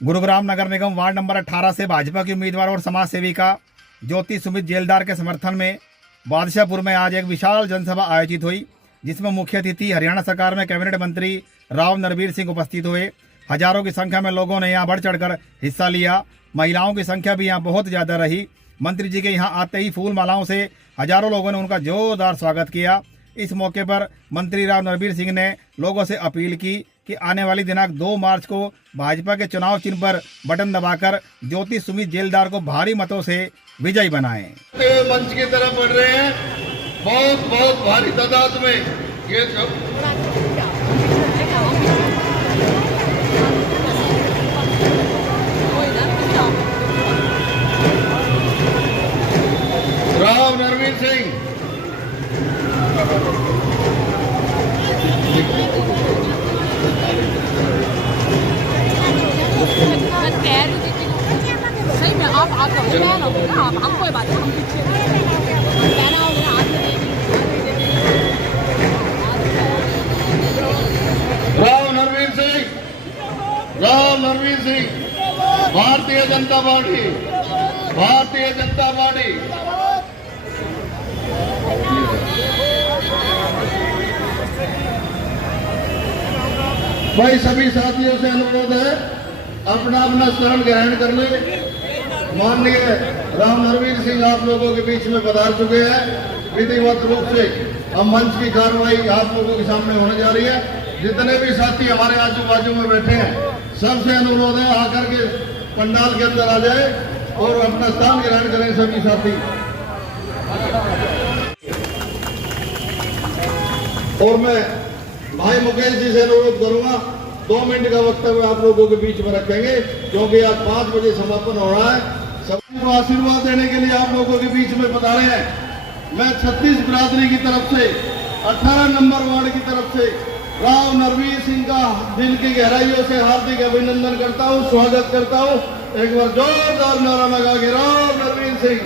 गुरुग्राम नगर निगम ward number 18 से भाजपा की उम्मीदवार और समाज सेविका ज्योति सुमित जेलदार के समर्थन में बादशाहपुर में आज एक विशाल जनसभा आयोजित हुई, जिसमें मुख्य अतिथि हरियाणा सरकार में कैबिनेट मंत्री राव नरवीर सिंह उपस्थित हुए। हजारों की संख्या में लोगों ने यहां बढ़ चढ़कर हिस्सा लिया। महिलाओं की संख्या भी यहां बहुत ज्यादा रही। मंत्री जी के यहां आते ही फूल मालाओं से हजारों लोगों ने उनका जोरदार स्वागत किया। इस मौके पर मंत्री राव नरवीर सिंह ने लोगों से अपील की कि आने वाली दिनांक 2 मार्च को भाजपा के चुनाव चिन्ह पर बटन दबाकर ज्योति सुमित जेलदार को भारी मतों से विजयी बनाएं। मंच की तरफ बढ़ रहे हैं बहुत बहुत भारी तादाद में। ये राव नरवीर सिंह सही में आप हमको ये बात हम पीछे राव नरवीर सिंह भारतीय जनता पार्टी भाई सभी साथियों से अनुरोध है अपना अपना स्थान ग्रहण कर ले। माननीय राव नरवीर सिंह आप लोगों के बीच में पधार चुके हैं। विधिवत रूप से हम मंच की कार्रवाई आप लोगों के सामने होने जा रही है। जितने भी साथी हमारे आजू बाजू में बैठे हैं सबसे अनुरोध है आकर के पंडाल के अंदर आ जाए और अपना स्थान ग्रहण करें सभी साथी। और मैं भाई मुकेश जी से अनुरोध करूंगा 2 मिनट का वक्तव्य आप लोगों के बीच में रखेंगे, क्योंकि आज 5 बजे समापन हो रहा है। सभी को आशीर्वाद देने के लिए आप लोगों के बीच में पधारे हैं। मैं 36 बिरादरी की तरफ से 18 नंबर वार्ड की तरफ से राव नरवीर सिंह का दिल की गहराइयों से हार्दिक अभिनंदन करता हूं, स्वागत करता हूं। एक बार जोरदार नारा लगा के राव नरवीर सिंह,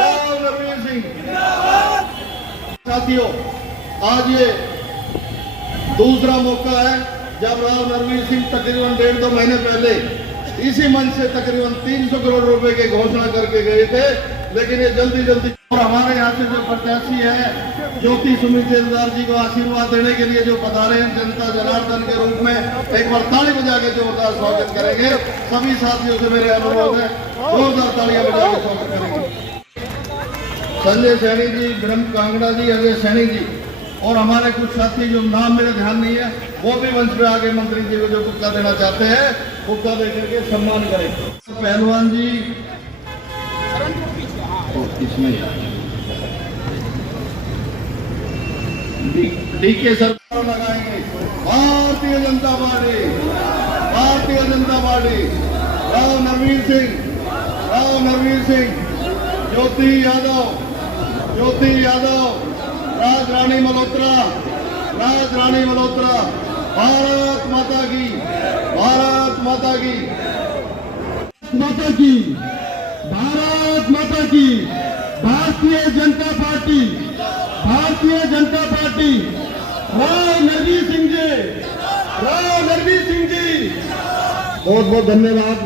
राव नरवीर सिंह। साथियों, आज ये दूसरा मौका है जब राव नरवीर सिंह तकरीबन 1.5-2 महीने पहले इसी मंच से तकरीबन 300 करोड़ रुपए की घोषणा करके गए थे, लेकिन ये जल्दी और हमारे यहाँ से जो प्रत्याशी है ज्योति सुमित जेलदार जी को आशीर्वाद देने के लिए जो पधारे हैं जनता जनार्दन के रूप में, एक बार ताली बजा के जोरदार स्वागत करेंगे। सभी साथियों से मेरे अनुरोध है जोरदार तालियां बजा के स्वागत करेंगे। संजय सैनी जी, ब्रह्म कांगड़ा जी, अजय सैनी जी और हमारे कुछ साथी जो नाम मेरे ध्यान नहीं है वो भी मंच पे आगे मंत्री जी को जो पुक्का देना चाहते हैं पुक्का दे करके सम्मान करें। पहलवान जी डीके सरकार लगाएंगे। भारतीय जनता पार्टी राव नरवीर सिंह, ज्योति यादव, राजरानी मल्होत्रा, भारत माता की, भारतीय जनता पार्टी, राव नरवीर सिंह जी। बहुत बहुत धन्यवाद।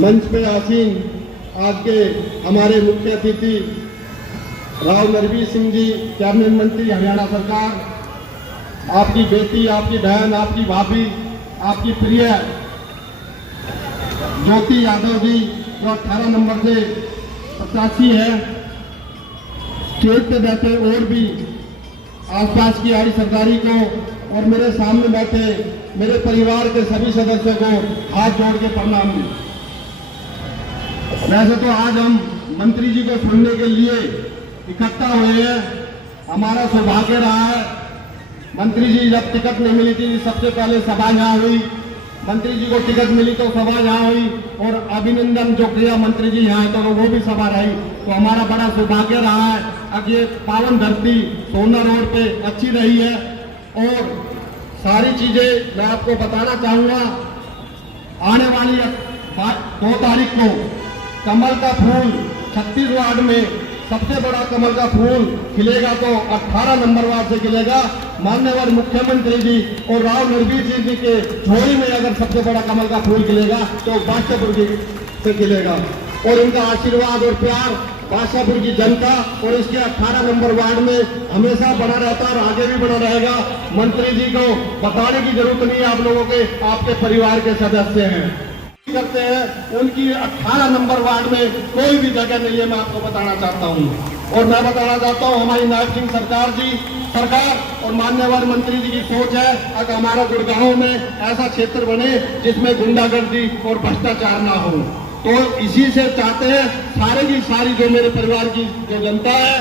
मंच पे आसीन आज के हमारे मुख्य अतिथि राव नरवीर सिंह जी, कैबिनेट मंत्री हरियाणा सरकार, आपकी बेटी, आपकी बहन, आपकी भाभी, आपकी प्रिय ज्योति यादव जी जो 18 नंबर से प्रत्याशी है। स्टेज पे बैठे और भी आसपास की आड़ी सरदारी को और मेरे सामने बैठे मेरे परिवार के सभी सदस्यों को हाथ जोड़ के प्रणाम। वैसे तो आज हम मंत्री जी को सुनने के लिए इकट्ठा हुए हैं। हमारा सौभाग्य रहा है, मंत्री जी जब टिकट नहीं मिली थी सबसे पहले सभा यहाँ हुई, मंत्री जी को टिकट मिली तो सभा यहाँ हुई और अभिनंदन जो किया मंत्री जी यहाँ तो वो भी सभा रही। तो हमारा बड़ा सौभाग्य रहा है। अब ये पावन धरती सोना रोड पे अच्छी रही है और सारी चीजें मैं आपको बताना चाहूंगा। आने वाली 2 तारीख को कमल का फूल 36 वार्ड में सबसे बड़ा कमल का फूल खिलेगा तो 18 नंबर वार्ड से खिलेगा। माननीय मुख्यमंत्री जी और राव नरवीर जी के झोली में अगर सबसे बड़ा कमल का फूल खिलेगा तो बादशाहपुर से खिलेगा। और इनका आशीर्वाद और प्यार बादशाहपुर की जनता और इसके 18 नंबर वार्ड में हमेशा बना रहता है और आगे भी बना रहेगा। मंत्री जी को बताने की जरूरत नहीं है, आप लोगों के आपके परिवार के सदस्य हैं करते हैं। उनकी 18 नंबर वार्ड में कोई भी जगह नहीं है, मैं आपको बताना चाहता हूँ। और मैं बताना चाहता हूँ हमारी नायब सिंह सरकार और मान्यवर मंत्री जी की सोच है अगर हमारा गुड़गांव में ऐसा क्षेत्र बने जिसमें गुंडागर्दी और भ्रष्टाचार ना हो। तो इसी से चाहते हैं सारे की सारी जो मेरे परिवार की जो जनता है,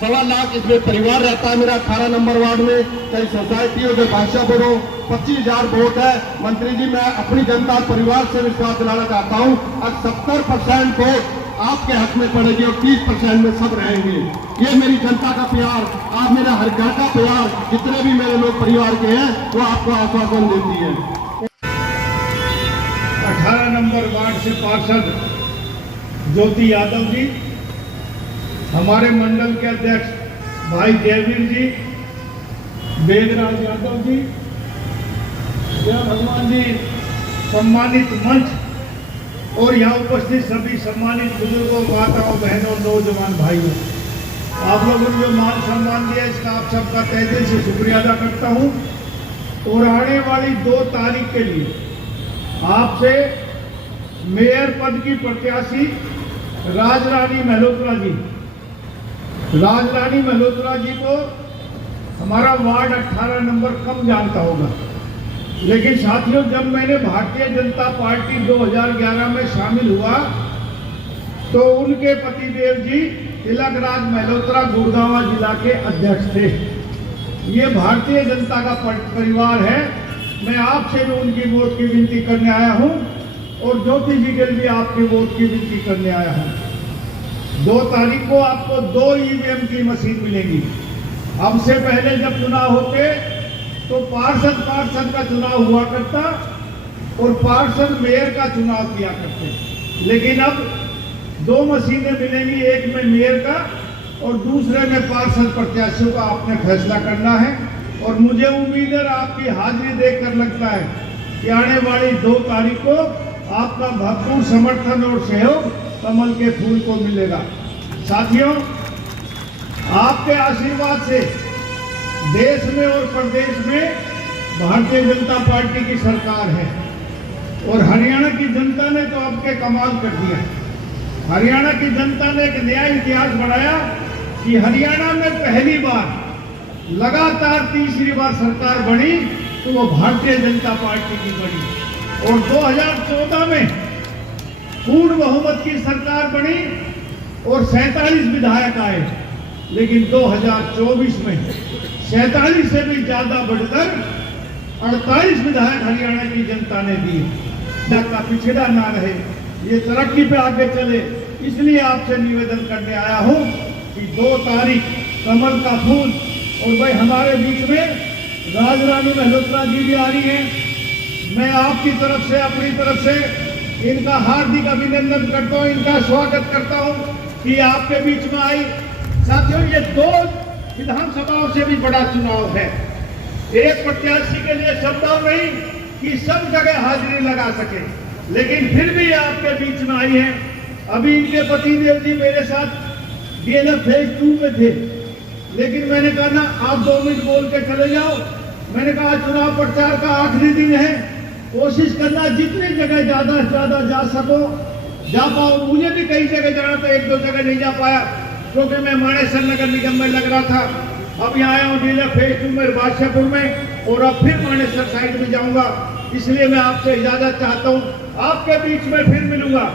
1.25 लाख इसमें परिवार रहता है मेरा 18 नंबर वार्ड में, चाहे सोसाइटी हो चाहे बादशाहपुर हो। 25,000 वोट है। मंत्री जी मैं अपनी जनता परिवार से विश्वास दिलाना चाहता हूँ अब 70% वोट आपके हक में पड़ेगी और 30% में सब रहेंगे। ये मेरी जनता का प्यार, आप मेरा हर घर का प्यार, जितने भी मेरे लोग परिवार के हैं वो आपको आश्वासन देती है। 18 नंबर वार्ड से पार्षद ज्योति यादव जी, हमारे मंडल के अध्यक्ष भाई जयवीर जी, बेगराज यादव जी, जय भगवान जी, सम्मानित मंच और यहाँ उपस्थित सभी सम्मानित बुजुर्गों, माताओं, बहनों, नौजवान भाइयों, आप लोगों ने जो मान सम्मान दिया इसका आप सबका तहे दिल से शुक्रिया अदा करता हूँ। और आने वाली 2 तारीख के लिए आपसे मेयर पद की प्रत्याशी राजरानी मल्होत्रा जी को हमारा वार्ड 18 नंबर कम जानता होगा, लेकिन साथियों जब मैंने भारतीय जनता पार्टी 2011 में शामिल हुआ तो उनके पतिदेव जी तिलकराज मल्होत्रा गुड़गांव जिला के अध्यक्ष थे। ये भारतीय जनता का परिवार है। मैं आपसे भी उनकी वोट की विनती करने आया हूं और ज्योति जी के लिए आपके वोट की विनती करने आया हूं। 2 तारीख को आपको 2 ईवीएम की मशीन मिलेगी। अब से पहले जब चुनाव होते तो पार्षद का चुनाव हुआ करता और पार्षद मेयर का चुनाव किया करते, लेकिन अब 2 मशीनें मिलेंगी, एक में मेयर का और दूसरे में पार्षद प्रत्याशियों का आपने फैसला करना है। और मुझे उम्मीद है आपकी हाजिरी देखकर लगता है कि आने वाली 2 तारीख को आपका भरपूर समर्थन और सहयोग कमल के फूल को मिलेगा। साथियों आपके आशीर्वाद से देश में और प्रदेश में भारतीय जनता पार्टी की सरकार है और हरियाणा की जनता ने तो आपके कमाल कर दिया। हरियाणा की जनता ने एक नया इतिहास बनाया कि हरियाणा में पहली बार लगातार तीसरी बार सरकार बनी तो वो भारतीय जनता पार्टी की बनी। और 2014 में पूर्ण बहुमत की सरकार बनी और 47 विधायक आए, लेकिन 2024 में 47 से भी ज्यादा बढ़कर 48 विधायक हरियाणा की जनता ने दिए। का पिछड़ा ना रहे, ये तरक्की पे आगे चले, इसलिए आपसे निवेदन करने आया हूं कि 2 तारीख कमल का फूल। और भाई हमारे बीच में राजरानी मल्होत्रा जी भी आ रही हैं। मैं आपकी तरफ से, अपनी तरफ से इनका हार्दिक अभिनंदन करता हूं, इनका स्वागत करता हूं कि आपके बीच में आई। साथियों ये 2 विधानसभाओं से भी बड़ा चुनाव है। एक प्रत्याशी के लिए संभव नहीं कि सब जगह हाजिरी लगा सके, लेकिन फिर भी आपके बीच में आई है। अभी इनके पतिदेव जी मेरे साथ DLF फेज 2 में थे, लेकिन मैंने कहा ना आप 2 मिनट बोल के चले जाओ। मैंने कहा चुनाव प्रचार का आखिरी दिन है, कोशिश करना जितनी जगह ज्यादा से ज्यादा जा सको जा पाओ। मुझे भी कई जगह जाना था, 1-2 जगह नहीं जा पाया क्योंकि मैं मानेसर नगर निगम में लग रहा था। अब यहाँ आया हूँ DLF फेज 2 में बादशाहपुर में और अब फिर मानेसर साइड में जाऊंगा, इसलिए मैं आपसे इजाजत चाहता हूँ। आपके बीच में फिर मिलूंगा,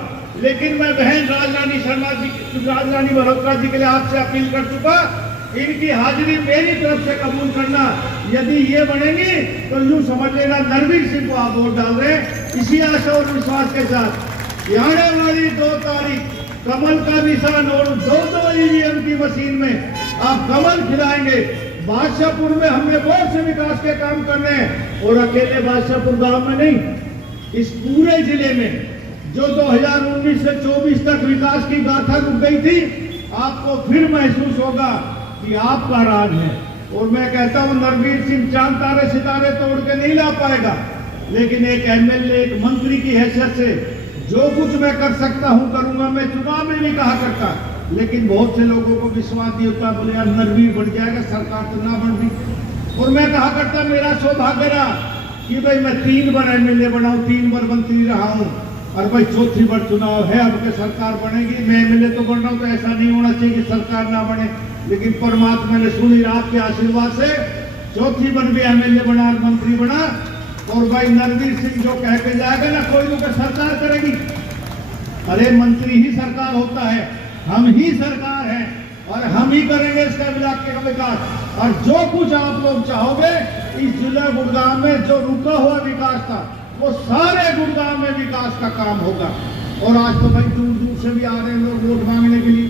लेकिन मैं बहन राजरानी मल्होत्रा जी के लिए आपसे अपील कर चुका, इनकी हाजिरी मेरी तरफ से कबूल करना। यदि ये बनेंगी तो यूं समझ लेना नरवीर सिंह को आप वोट डाल रहे हैं। इसी आशा और विश्वास के साथ आने वाली 2 तारीख कमल का निशान और 2 ईवीएम की मशीन में आप कमल खिलाएंगे। बादशाहपुर में हमने बहुत से विकास के काम करने हैं और अकेले बादशाहपुर गांव में नहीं, इस पूरे जिले में जो 2019 से 24 तक विकास की गाथा रुक गई थी, आपको फिर महसूस होगा कि आपका राज है। और मैं कहता हूं नरवीर सिंह चांद तारे सितारे तोड़ के नहीं ला पाएगा, लेकिन एक एमएलए एक मंत्री की हैसियत से जो कुछ मैं कर सकता हूं करूंगा। मैं चुनाव में भी कहा करता, लेकिन बहुत से लोगों को विश्वास नहीं होता, बोले यार नरवीर बढ़ जाएगा, सरकार तो ना बढ़ रही। और मैं कहा करता मेरा सौभाग्य रहा कि भाई मैं 3 बार एमएलए बना हूं, 3 बार मंत्री रहा हूं, और भाई चौथी बार चुनाव है, अब के सरकार बनेगी। मैं एमएलए तो बन रहा हूं, तो ऐसा नहीं होना चाहिए कि सरकार ना बने, लेकिन परमात्मा ने सुनी रात के आशीर्वाद से चौथी बार भी एमएलए बना, मंत्री बना। और भाई नरवीर सिंह जो कह के जाएगा ना कोई लोग सरकार करेगी, अरे मंत्री ही सरकार होता है, हम ही सरकार है और हम ही करेंगे इसका इलाके का विकास। और जो कुछ आप लोग चाहोगे इस जिला गुड़गांव में जो रुका हुआ विकास था वो सारे गुड़गांव में विकास का काम होगा। और आज तो भाई दूर दूर से भी आ रहे हैं लोग वोट मांगने के लिए।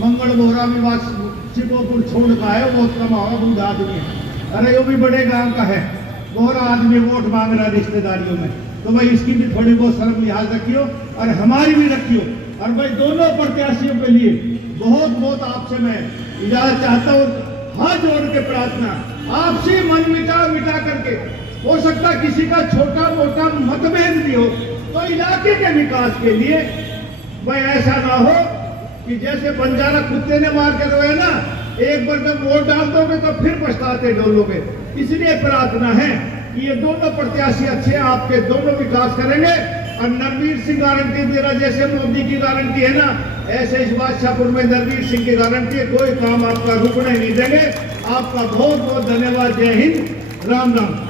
मंगल बोहरा भी चिपोपुर छोड़ का है, बहुत कम हुआ, बूढ़ा आदमी है, अरे वो भी बड़े गांव का है, बोहरा आदमी वोट मांग रहा है रिश्तेदारियों में, तो भाई इसकी भी थोड़ी बहुत शर्म लिहाज रखियो और हमारी भी रखियो। और भाई दोनों प्रत्याशियों के लिए बहुत बहुत आपसे मैं इजाजत चाहता हूँ, हाथ जोड़ के प्रार्थना, आपसी मन मिटा करके, हो सकता किसी का छोटा मोटा मतभेद भी हो, तो इलाके के विकास के लिए भाई ऐसा ना हो कि जैसे बंजारा कुत्ते ने मार के रोए ना, एक बार जब वोट डाल दोगे तो फिर पछताते डोलोगे। इसलिए प्रार्थना है कि ये दोनों प्रत्याशी अच्छे, आपके दोनों विकास करेंगे। और नरवीर सिंह गारंटी दे रहा, जैसे मोदी की गारंटी है ना, ऐसे इस बादशाहपुर में नरवीर सिंह की गारंटी है, कोई काम आपका रुकने नहीं देंगे। आपका बहुत बहुत धन्यवाद। जय हिंद, राम राम।